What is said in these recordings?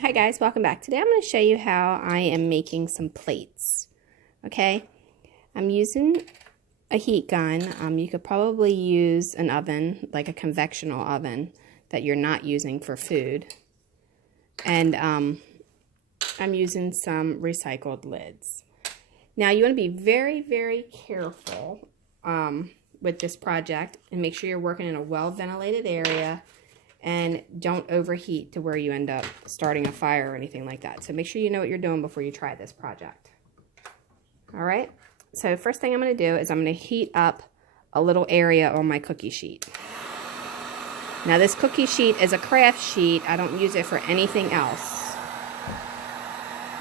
Hi guys, welcome back. Today I'm going to show you how I am making some plates. Okay, I'm using a heat gun. You could probably use an oven, like a convectional oven that you're not using for food. And I'm using some recycled lids. Now you want to be very, very careful with this project and make sure you're working in a well-ventilated area. And don't overheat to where you end up starting a fire or anything like that. So make sure you know what you're doing before you try this project. All right, so first thing I'm going to do is I'm going to heat up a little area on my cookie sheet. Now this cookie sheet is a craft sheet. I don't use it for anything else.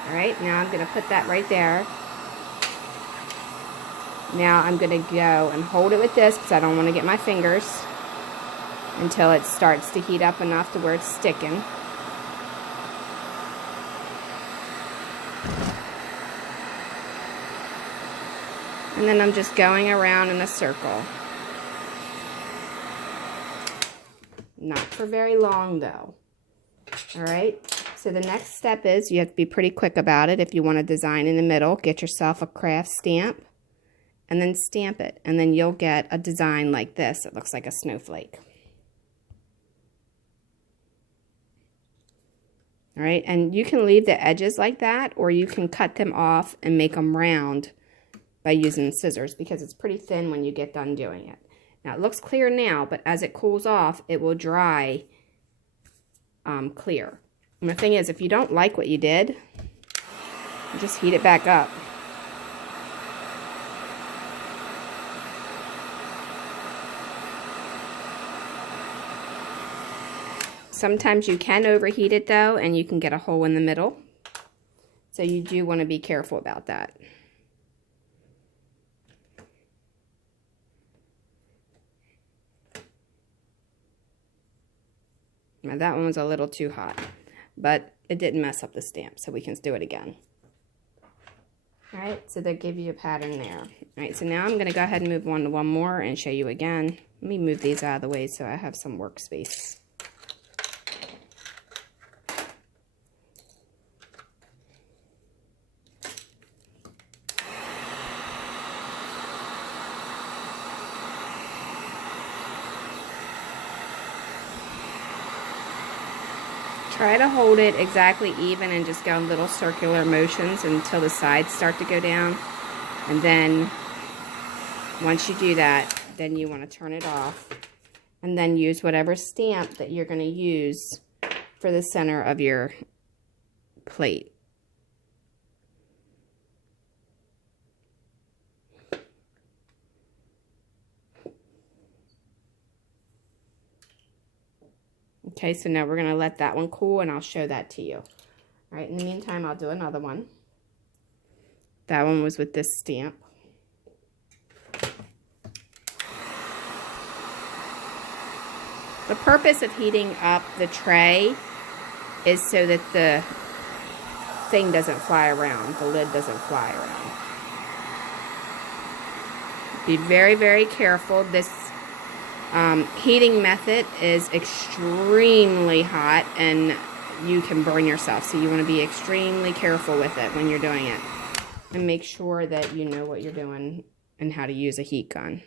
All right, now I'm going to put that right there. Now I'm going to go and hold it with this because I don't want to get my fingers until it starts to heat up enough to where it's sticking. And then I'm just going around in a circle. Not for very long though. Alright, so the next step is you have to be pretty quick about it. If you want to design in the middle, get yourself a craft stamp and then stamp it. And then you'll get a design like this. It looks like a snowflake. All right, and you can leave the edges like that, or you can cut them off and make them round by using scissors because it's pretty thin when you get done doing it. Now it looks clear now, but as it cools off, it will dry clear. And the thing is, if you don't like what you did, just heat it back up. Sometimes you can overheat it though, and you can get a hole in the middle. So you do want to be careful about that. Now that one was a little too hot, but it didn't mess up the stamp, so we can do it again. All right, so they give you a pattern there. All right, so now I'm going to go ahead and move on to one more and show you again. Let me move these out of the way so I have some workspace. Try to hold it exactly even and just go in little circular motions until the sides start to go down. And then once you do that, then you want to turn it off and then use whatever stamp that you're going to use for the center of your plate. Okay, so now we're going to let that one cool, and I'll show that to you. All right, in the meantime, I'll do another one. That one was with this stamp. The purpose of heating up the tray is so that the thing doesn't fly around, the lid doesn't fly around. Be very, very careful. This heating method is extremely hot and you can burn yourself, so you want to be extremely careful with it when you're doing it and make sure that you know what you're doing and how to use a heat gun.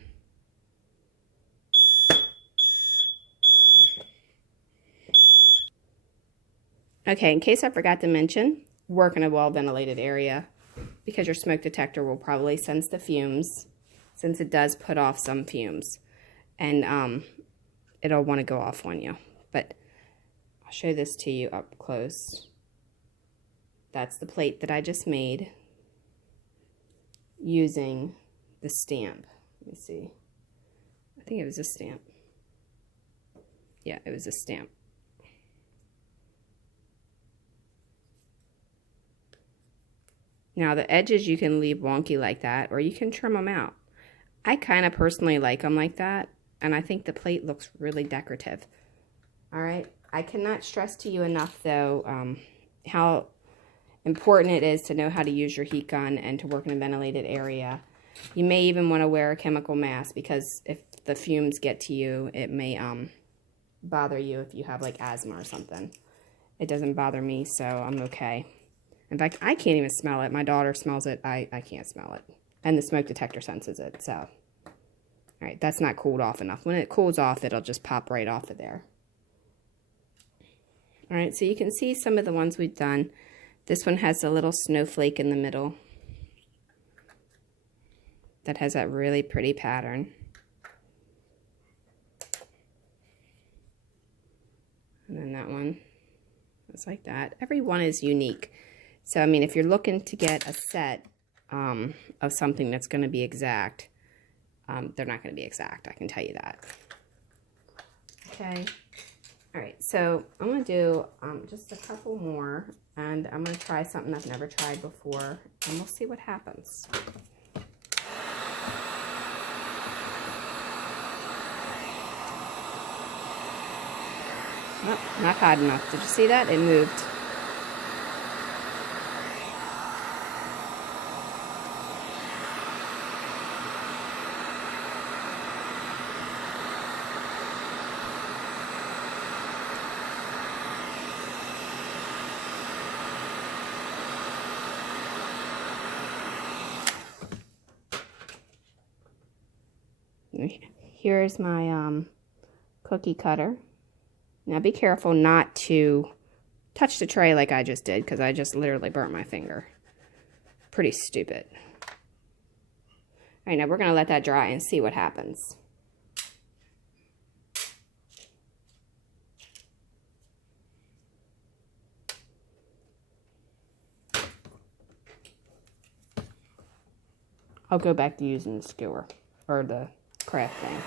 Okay, in case I forgot to mention, work in a well-ventilated area because your smoke detector will probably sense the fumes, since it does put off some fumes. And it'll want to go off on you. But I'll show this to you up close. That's the plate that I just made using the stamp. Let me see. I think it was a stamp. Yeah, it was a stamp. Now the edges you can leave wonky like that, or you can trim them out. I kind of personally like them like that. And I think the plate looks really decorative. All right. I cannot stress to you enough, though, how important it is to know how to use your heat gun and to work in a ventilated area. You may even want to wear a chemical mask because if the fumes get to you, it may bother you if you have like asthma or something. it doesn't bother me, so I'm okay. In fact, I can't even smell it. My daughter smells it. I can't smell it. And the smoke detector senses it, so. All right, that's not cooled off enough. When it cools off, it'll just pop right off of there. All right, so you can see some of the ones we've done. This one has a little snowflake in the middle that has that really pretty pattern. And then that one, it's like that. Every one is unique. So, I mean, if you're looking to get a set of something that's going to be exact, they're not going to be exact, I can tell you that. Okay. All right, so I'm going to do just a couple more, and I'm going to try something I've never tried before, and we'll see what happens. Oh, not hot enough. Did you see that? It moved. Here's my cookie cutter. Now be careful not to touch the tray like I just did, because I just literally burnt my finger. Pretty stupid. All right, now we're going to let that dry and see what happens. I'll go back to using the skewer, or the craft thing.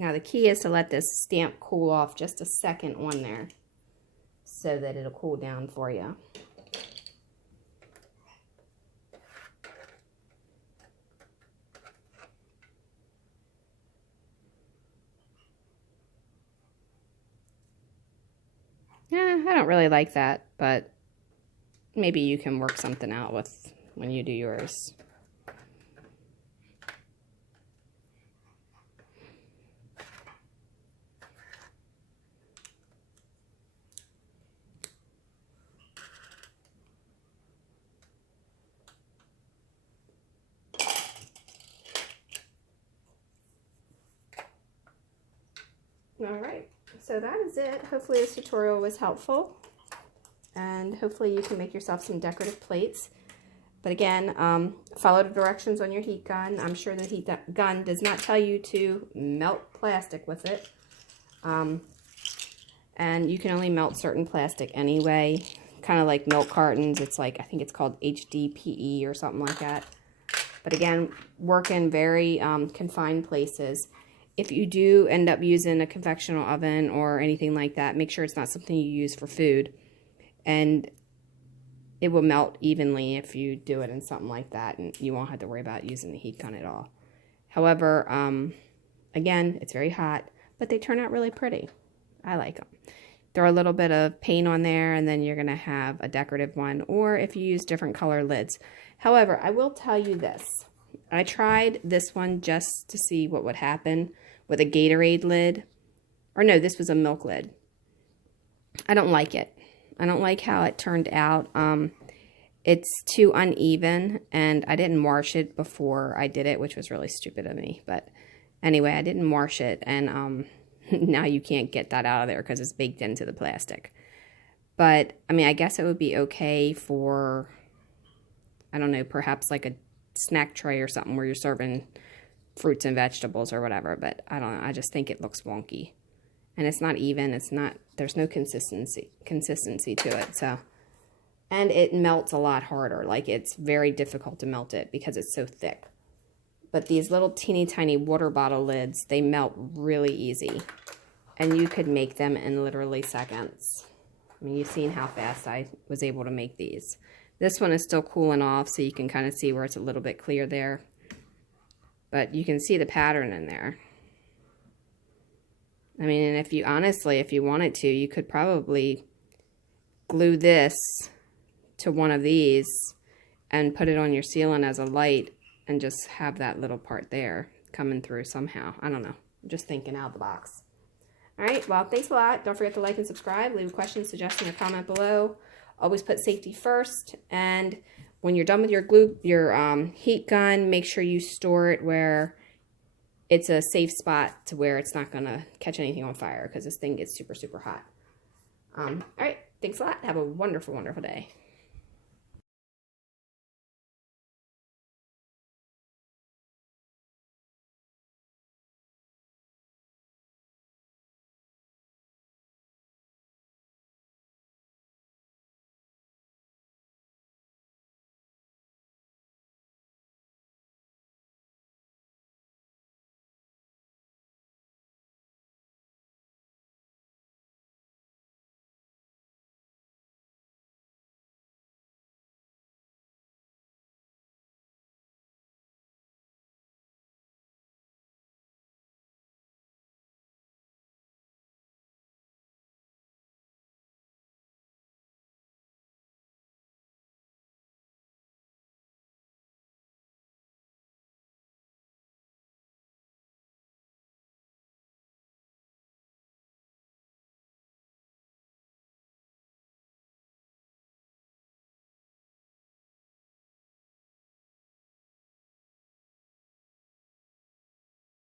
Now the key is to let this stamp cool off just a second on there so that it'll cool down for you. Yeah, I don't really like that, but maybe you can work something out with when you do yours. All right, so that is it. Hopefully this tutorial was helpful, and hopefully you can make yourself some decorative plates. But again, follow the directions on your heat gun. I'm sure the heat gun does not tell you to melt plastic with it. And you can only melt certain plastic anyway, kind of like milk cartons. It's like, I think it's called HDPE or something like that. But again, work in very confined places. If you do end up using a convectional oven or anything like that, make sure it's not something you use for food. And it will melt evenly if you do it in something like that, and you won't have to worry about using the heat gun at all. However, again, it's very hot, but they turn out really pretty. I like them. Throw a little bit of paint on there, and then you're going to have a decorative one, or if you use different color lids. However, I will tell you this. I tried this one just to see what would happen with a Gatorade lid. Or no, this was a milk lid. I don't like it. I don't like how it turned out. It's too uneven, and I didn't wash it before I did it, which was really stupid of me. But anyway, I didn't wash it, and now you can't get that out of there because it's baked into the plastic. But, I mean, I guess it would be okay for, I don't know, perhaps like a snack tray or something where you're serving fruits and vegetables or whatever. But I don't know. I just think it looks wonky. And it's not even. It's not, there's no consistency to it. So, and it melts a lot harder. Like, it's very difficult to melt it because it's so thick. But these little teeny tiny water bottle lids, they melt really easy. And you could make them in literally seconds. I mean, you've seen how fast I was able to make these. This one is still cooling off, so you can kind of see where it's a little bit clear there. But you can see the pattern in there. I mean, and if you honestly, if you wanted to, you could probably glue this to one of these and put it on your ceiling as a light and just have that little part there coming through somehow. I don't know. I'm just thinking out of the box. All right, well, thanks a lot. Don't forget to like and subscribe. Leave a question, suggestion, or comment below. Always put safety first. And when you're done with your heat gun, make sure you store it where it's a safe spot to where it's not going to catch anything on fire because this thing gets super, super hot. All right, thanks a lot. Have a wonderful, wonderful day.